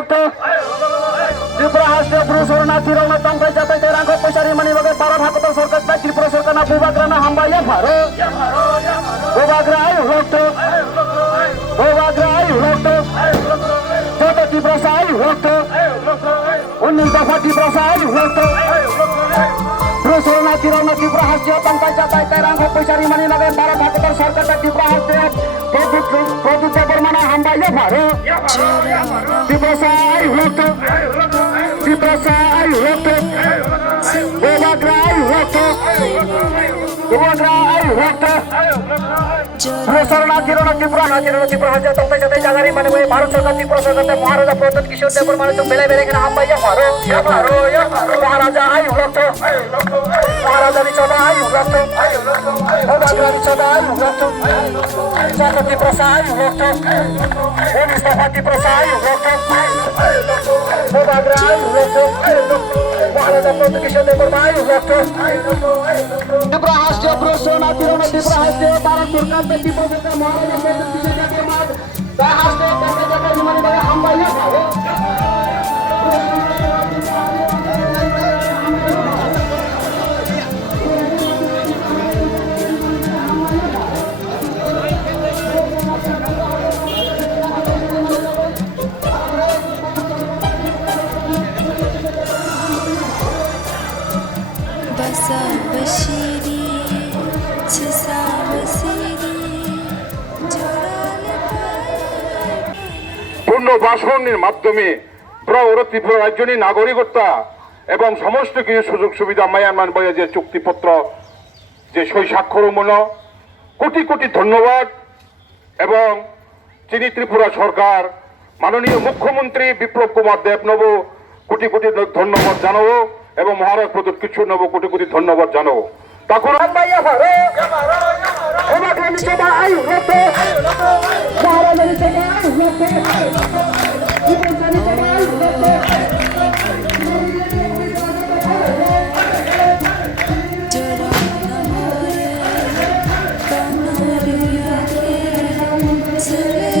waktu Tripura Hasya Brusur Nati Rona Tongkai Jatai Terangkau Pesari Manibagai Barat Hakotor Sorkat Baik Tripura Sorkana Bubagrana Hamba Ya Baro Bubagra ayo waktu Bubagra ayo waktu Jodoh Tripura ayo waktu Unin Bapak Tripura ayo waktu Brusur Nati Rona Tripura Hasya Tongkai Jatai Terangkau Pesari Manibagai Barat Hakotor Sorkat Baik Tripura Hasya Produk bermana hamba ya baru Tripura ayo waktu Tripura ayo waktu Bubagra ayo waktu Bubagra ayo waktu Brusur Nati Rona Tripura Hasya Tongkai Jatai Jagari Manibagai Barat Sorkat Tripura Sorkat Maharaja Protot Kishore Dev bermana Tung Belai Belai Kena hamba ya baru Maharaja ayo waktu Maharaja dicoba ayo waktu Bubagra dicoba ayo waktu Sorkat Tripura ayo waktu Mustafa Tripura ayo waktu Bubagra ayo waktu Maharaja Protot Kishore Dev bermana ayo waktu Tripura Hasya Brusur Nati Rona Tripura Hasya Barat Sorkat Tripura Sorkat Maharaja Protot Kishore Dev bermana Hasya Tongkai Jatai Manibagai hamba ya baru পুনর্বাসনের মাধ্যমে ত্রিপুরা রাজ্যের নাগরিকত্ব এবং সমস্ত কিছু সুযোগ সুবিধা Myanmar বয়ে যে চুক্তিপত্র যে সই স্বাক্ষরমূল কোটি কোটি ধন্যবাদ এবং চিনি ত্রিপুরা সরকার মাননীয় মুখ্যমন্ত্রী বিপ্লব কুমার দেবনব কোটি কোটি ধন্যবাদ জানাবো এবং মহারাজ প্রদত্ত কিছু নেব কোটি কোটি ধন্যবাদ জানাবো তখন Today